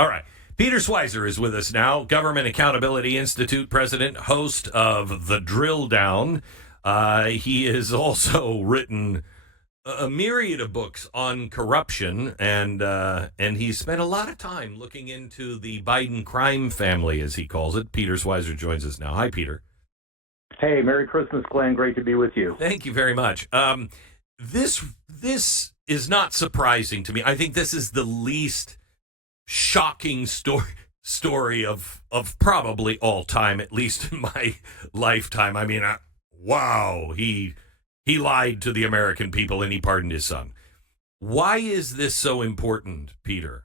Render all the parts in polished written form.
All right. Peter Schweizer is with us now, Government Accountability Institute president, host of The Drilldown. He has also written a myriad of books on corruption, and he's spent a lot of time looking into the Biden crime family, as he calls it. Peter Schweizer joins us now. Hi, Peter. Hey, Merry Christmas, Glenn. Great to be with you. Thank you very much. This is not surprising to me. I think this is the least shocking story of probably all time, at least in my lifetime. I mean, wow, he lied to the American people and he pardoned his son. Why is this so important, Peter?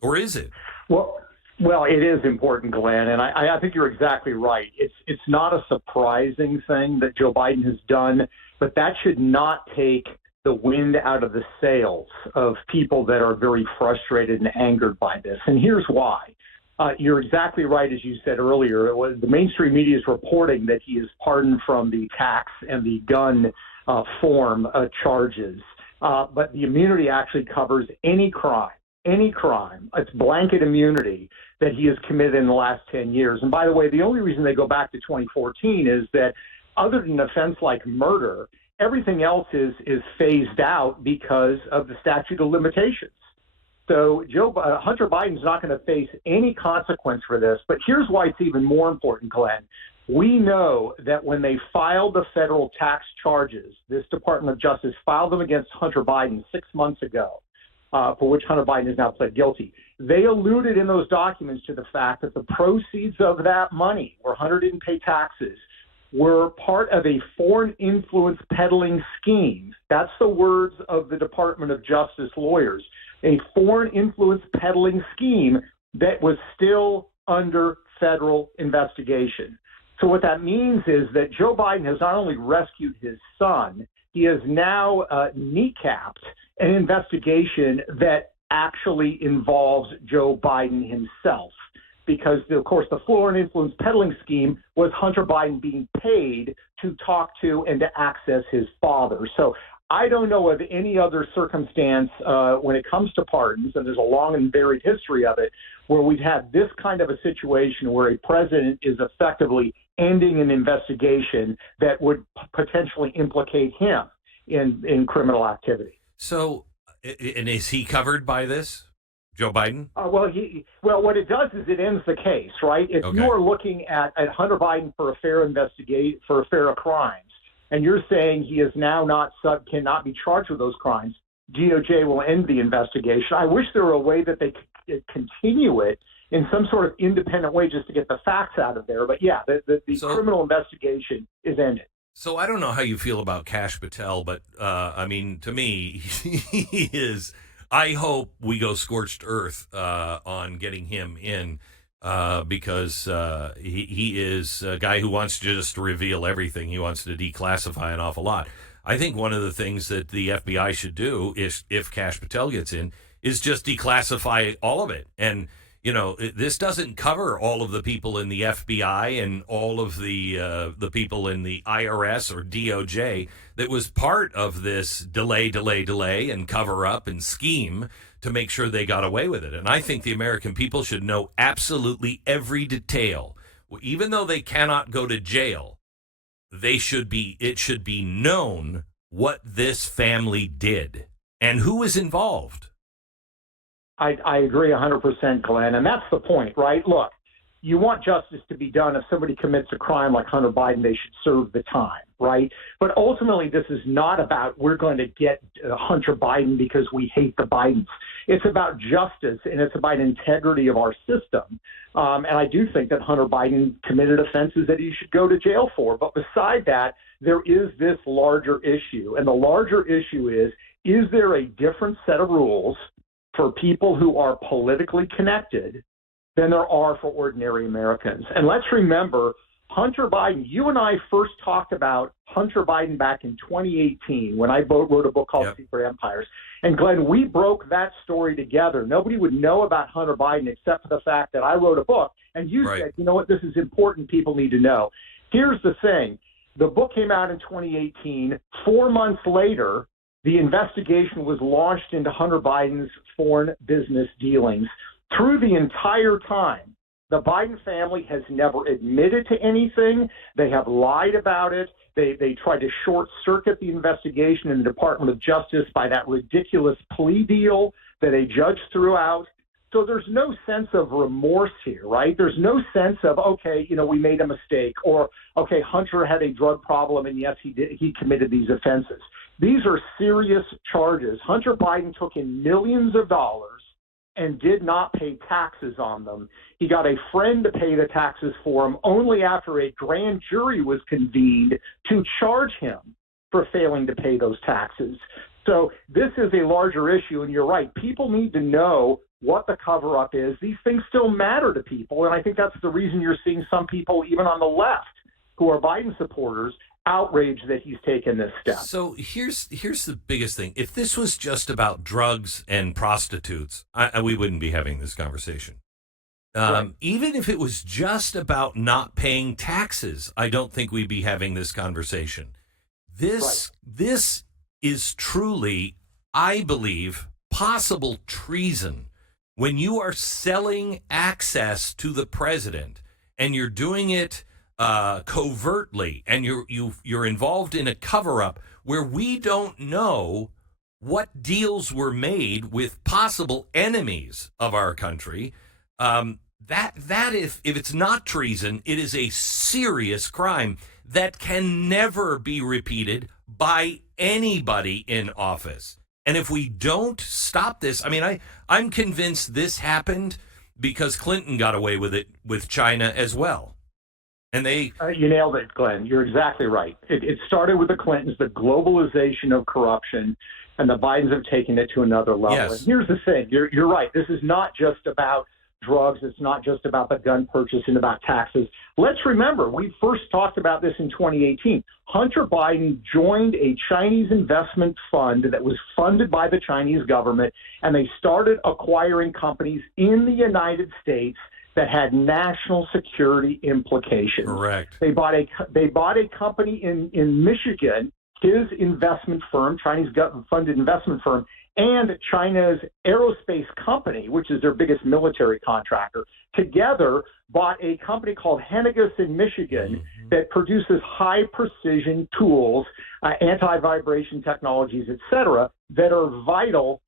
Or is it? Well, it is important, Glenn, and I think you're exactly right. It's not a surprising thing that Joe Biden has done, but that should not take the wind out of the sails of people that are very frustrated and angered by this. And here's why. You're exactly right, as you said earlier. The mainstream media is reporting that he is pardoned from the tax and the gun form charges. But the immunity actually covers any crime. It's blanket immunity that he has committed in the last 10 years. And by the way, the only reason they go back to 2014 is that other than an offense like murder, everything else is phased out because of the statute of limitations. So Hunter Biden's not going to face any consequence for this. But here's why it's even more important, Glenn. We know that when they filed the federal tax charges, this Department of Justice filed them against Hunter Biden 6 months ago, for which Hunter Biden has now pled guilty. They alluded in those documents to the fact that the proceeds of that money, where Hunter didn't pay taxes, were part of a foreign influence peddling scheme. That's the words of the Department of Justice lawyers. A foreign influence peddling scheme that was still under federal investigation. So what that means is that Joe Biden has not only rescued his son, he has now kneecapped an investigation that actually involves Joe Biden himself. Because, of course, the foreign influence peddling scheme was Hunter Biden being paid to talk to and to access his father. So I don't know of any other circumstance when it comes to pardons, and there's a long and varied history of it, where we've had this kind of a situation where a president is effectively ending an investigation that would potentially implicate him in criminal activity. So, and is he covered by this? Joe Biden? Well, what it does is it ends the case, right? If you are looking at Hunter Biden for a fair of crimes, and you're saying he is now cannot be charged with those crimes, DOJ will end the investigation. I wish there were a way that they could continue it in some sort of independent way just to get the facts out of there. But yeah, the criminal investigation is ended. So I don't know how you feel about Kash Patel, but I mean, to me, he is. I hope we go scorched earth on getting him in because he is a guy who wants to just reveal everything. He wants to declassify an awful lot. I think one of the things that the FBI should do is, if Kash Patel gets in, is just declassify all of it. And, you know, this doesn't cover all of the people in the FBI and all of the people in the IRS or DOJ that was part of this delay, and cover up and scheme to make sure they got away with it. And I think the American people should know absolutely every detail. Even though they cannot go to jail, it should be known what this family did and who is involved. I agree 100%, Glenn, and that's the point, right? Look, you want justice to be done. If somebody commits a crime like Hunter Biden, they should serve the time, right? But ultimately, this is not about we're going to get Hunter Biden because we hate the Bidens. It's about justice, and it's about integrity of our system. And I do think that Hunter Biden committed offenses that he should go to jail for. But beside that, there is this larger issue. And the larger issue is there a different set of rules for people who are politically connected than there are for ordinary Americans? And let's remember, Hunter Biden, you and I first talked about Hunter Biden back in 2018 when I wrote a book called Secret Empires. And Glenn, we broke that story together. Nobody would know about Hunter Biden except for the fact that I wrote a book. And you said, you know what, this is important. People need to know. Here's the thing. The book came out in 2018. 4 months later, the investigation was launched into Hunter Biden's foreign business dealings. Through the entire time, the Biden family has never admitted to anything. They have lied about it. They tried to short-circuit the investigation in the Department of Justice by that ridiculous plea deal that a judge threw out. So there's no sense of remorse here, right? There's no sense of, okay, we made a mistake, or, okay, Hunter had a drug problem, and yes, he committed these offenses. These are serious charges. Hunter Biden took in millions of dollars and did not pay taxes on them. He got a friend to pay the taxes for him only after a grand jury was convened to charge him for failing to pay those taxes. So this is a larger issue, and you're right. People need to know what the cover-up is. These things still matter to people, and I think that's the reason you're seeing some people, even on the left, who are Biden supporters, outraged that he's taken this step. So here's the biggest thing. If this was just about drugs and prostitutes, we wouldn't be having this conversation. Right. Even if it was just about not paying taxes, I don't think we'd be having this conversation. This is truly, I believe, possible treason. When you are selling access to the president and you're doing it covertly, and you're involved in a cover-up where we don't know what deals were made with possible enemies of our country, that if it's not treason, it is a serious crime that can never be repeated by anybody in office. And if we don't stop this, I'm convinced this happened because Clinton got away with it with China as well. And you nailed it, Glenn. You're exactly right. It started with the Clintons, the globalization of corruption, and the Bidens have taken it to another level. Yes. And here's the thing. You're right. This is not just about drugs. It's not just about the gun purchase and about taxes. Let's remember, we first talked about this in 2018. Hunter Biden joined a Chinese investment fund that was funded by the Chinese government, and they started acquiring companies in the United States that had national security implications. Correct. They bought a company in Michigan, his investment firm, Chinese government-funded investment firm, and China's aerospace company, which is their biggest military contractor, together bought a company called Henniges in Michigan that produces high-precision tools, anti-vibration technologies, et cetera, that are vital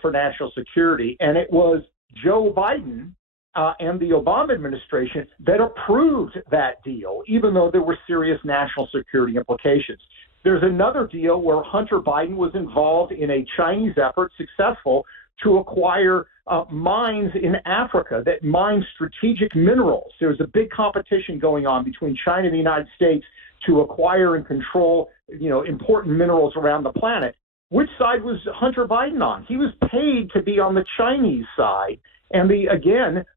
for national security. And it was Joe Biden and the Obama administration that approved that deal, even though there were serious national security implications. There's another deal where Hunter Biden was involved in a Chinese effort, successful, to acquire mines in Africa that mine strategic minerals. There's a big competition going on between China and the United States to acquire and control, important minerals around the planet. Which side was Hunter Biden on? He was paid to be on the Chinese side. And the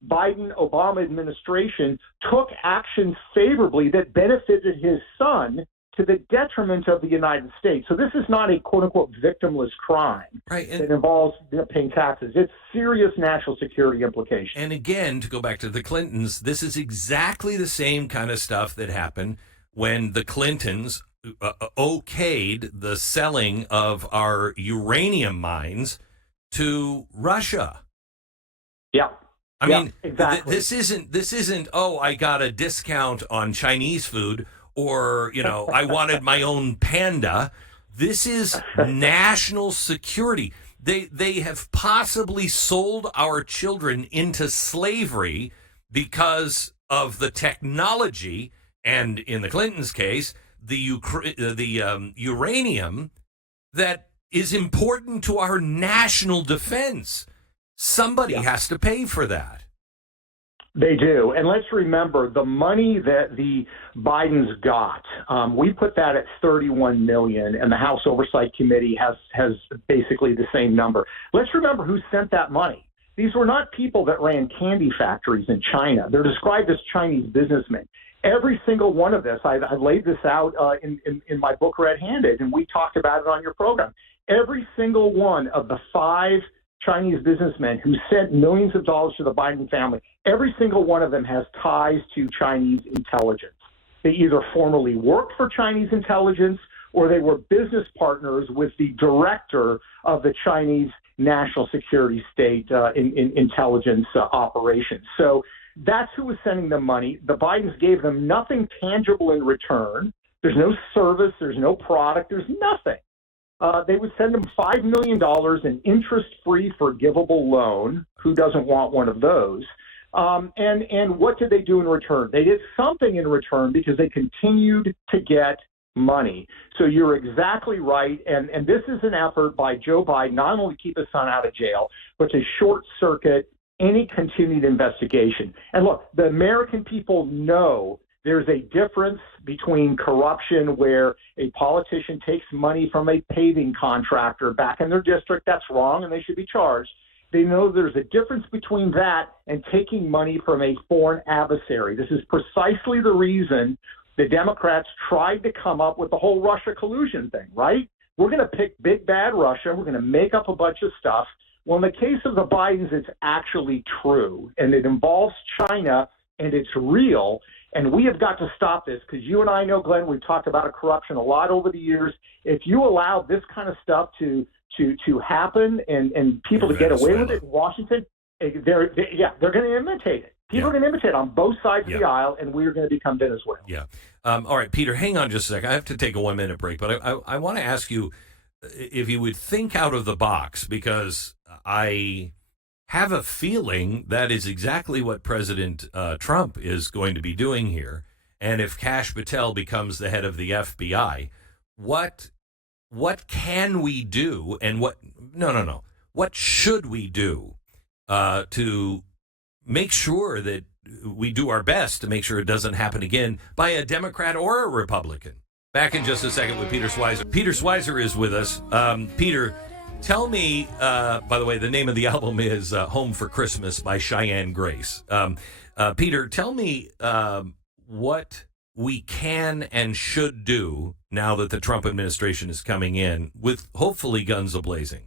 Biden-Obama administration took actions favorably that benefited his son to the detriment of the United States. So this is not a quote-unquote victimless crime that involves paying taxes. It's serious national security implications. And again, to go back to the Clintons, this is exactly the same kind of stuff that happened when the Clintons okayed the selling of our uranium mines to Russia. Yeah. I mean, exactly. This isn't, I got a discount on Chinese food, or, I wanted my own panda. This is national security. They have possibly sold our children into slavery because of the technology, and in the Clintons' case, the uranium that is important to our national defense. Somebody has to pay for that. They do. And let's remember the money that the Bidens got. We put that at $31 million, and the House Oversight Committee has basically the same number. Let's remember who sent that money. These were not people that ran candy factories in China. They're described as Chinese businessmen. Every single one of this, I've laid this out in my book, Red Handed, and we talked about it on your program. Every single one of the 5 Chinese businessmen who sent millions of dollars to the Biden family, every single one of them has ties to Chinese intelligence. They either formerly worked for Chinese intelligence or they were business partners with the director of the Chinese national security state intelligence operations. So that's who was sending them money. The Bidens gave them nothing tangible in return. There's no service. There's no product. There's nothing. They would send them $5 million in interest-free forgivable loan. Who doesn't want one of those? And what did they do in return? They did something in return because they continued to get money. So you're exactly right. And this is an effort by Joe Biden not only to keep his son out of jail, but to short-circuit any continued investigation. And look, the American people know there's a difference between corruption where a politician takes money from a paving contractor back in their district. That's wrong, and they should be charged. They know there's a difference between that and taking money from a foreign adversary. This is precisely the reason the Democrats tried to come up with the whole Russia collusion thing, right? We're going to pick big bad Russia. We're going to make up a bunch of stuff. Well, in the case of the Bidens, it's actually true, and it involves China, and it's real. And we have got to stop this because you and I know, Glenn, we've talked about corruption a lot over the years. If you allow this kind of stuff to happen and people to get away with it in Washington, they're going to imitate it. People are going to imitate on both sides of the aisle, and we are going to become Venezuela. Yeah. All right, Peter, hang on just a second. I have to take a 1 minute break, but I want to ask you if you would think out of the box, because I have a feeling that is exactly what President Trump is going to be doing here. And if Kash Patel becomes the head of the FBI, what can we do, and what should we do to make sure that we do our best to make sure it doesn't happen again by a Democrat or a Republican? Back in just a second with Peter Schweizer. Peter Schweizer is with us. Peter, tell me, by the way, the name of the album is Home for Christmas by Cheyenne Grace. Peter, tell me what we can and should do now that the Trump administration is coming in with hopefully guns a-blazing.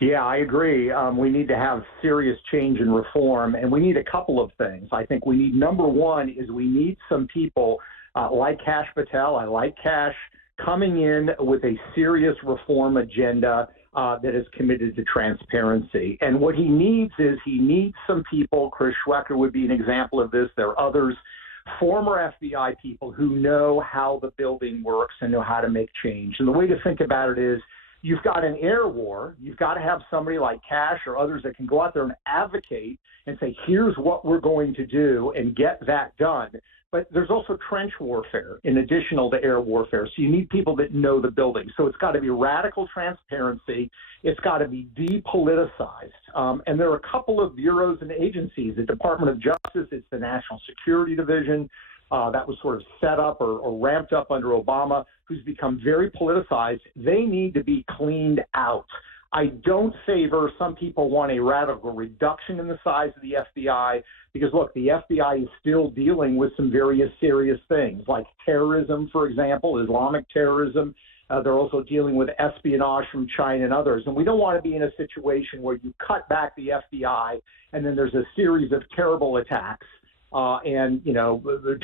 Yeah, I agree. We need to have serious change and reform, and we need a couple of things. I think we need, number one, is we need some people like Kash Patel. I like Kash, coming in with a serious reform agenda that is committed to transparency. And what he needs is some people. Chris Schweizer would be an example of this. There are others, former FBI people who know how the building works and know how to make change. And the way to think about it is, you've got an air war. You've got to have somebody like Kash or others that can go out there and advocate and say, here's what we're going to do and get that done. But there's also trench warfare in addition to air warfare. So you need people that know the building. So it's got to be radical transparency. It's got to be depoliticized. And there are a couple of bureaus and agencies, the Department of Justice, it's the National Security Division, that was sort of set up or ramped up under Obama, who's become very politicized. They need to be cleaned out. I don't favor, some people want a radical reduction in the size of the FBI because, look, the FBI is still dealing with some very serious things like terrorism, for example, Islamic terrorism. They're also dealing with espionage from China and others. And we don't want to be in a situation where you cut back the FBI and then there's a series of terrible attacks. And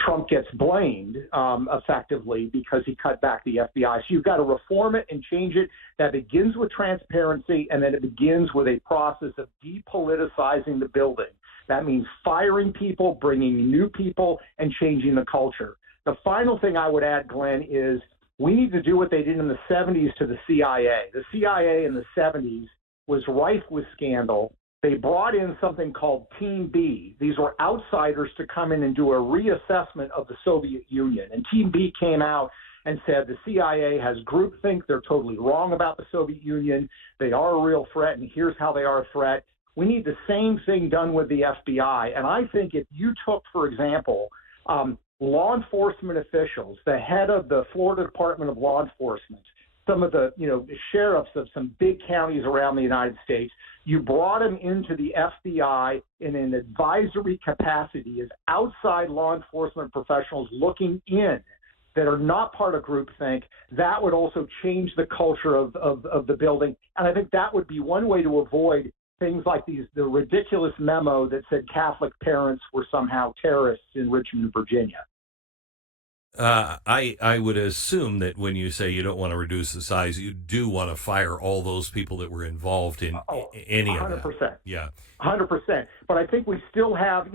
Trump gets blamed effectively because he cut back the FBI. So you've got to reform it and change it. That begins with transparency, and then it begins with a process of depoliticizing the building. That means firing people, bringing new people, and changing the culture. The final thing I would add, Glenn, is we need to do what they did in the 70s to the CIA. The CIA in the 70s was rife with scandal. They brought in something called Team B. These were outsiders to come in and do a reassessment of the Soviet Union. And Team B came out and said the CIA has groupthink. They're totally wrong about the Soviet Union. They are a real threat, and here's how they are a threat. We need the same thing done with the FBI. And I think if you took, for example, law enforcement officials, the head of the Florida Department of Law Enforcement, some of the sheriffs of some big counties around the United States, you brought them into the FBI in an advisory capacity as outside law enforcement professionals looking in that are not part of groupthink. That would also change the culture of the building. And I think that would be one way to avoid things like the ridiculous memo that said Catholic parents were somehow terrorists in Richmond, Virginia. I would assume that when you say you don't want to reduce the size, you do want to fire all those people that were involved in any of that. 100%. Yeah. 100%. But I think we still have,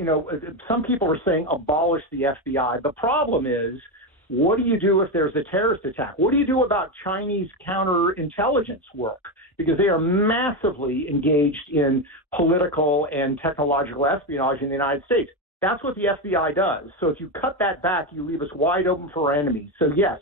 some people are saying abolish the FBI. The problem is, what do you do if there's a terrorist attack? What do you do about Chinese counterintelligence work? Because they are massively engaged in political and technological espionage in the United States. That's what the FBI does. So if you cut that back, you leave us wide open for our enemies. So yes,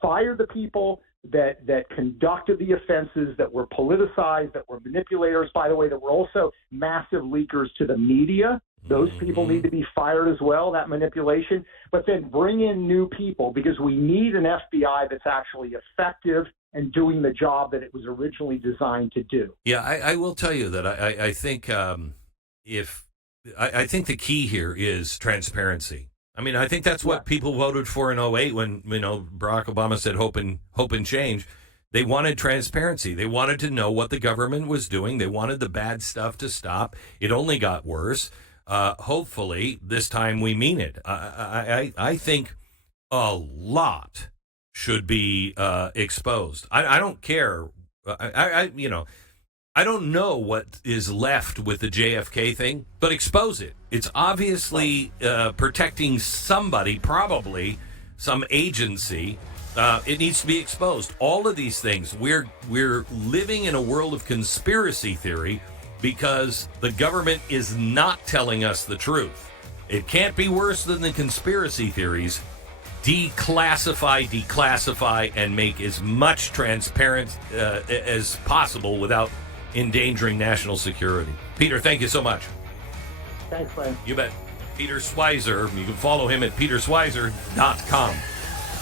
fire the people that conducted the offenses, that were politicized, that were manipulators, by the way, that were also massive leakers to the media. Those people need to be fired as well, that manipulation. But then bring in new people, because we need an FBI that's actually effective and doing the job that it was originally designed to do. Yeah, I will tell you that I think I think the key here is transparency. I mean, I think that's what people voted for in 2008 when, Barack Obama said hope and change. They wanted transparency. They wanted to know what the government was doing. They wanted the bad stuff to stop. It only got worse. Hopefully, this time we mean it. I think a lot should be exposed. I don't care. I don't know what is left with the JFK thing, but expose it. It's obviously protecting somebody, probably some agency. It needs to be exposed. All of these things. We're living in a world of conspiracy theory because the government is not telling us the truth. It can't be worse than the conspiracy theories. Declassify, and make as much transparent as possible without endangering national security. Peter, thank you so much. Thanks, Glenn. You bet. Peter Schweizer. You can follow him at peterschweizer.com.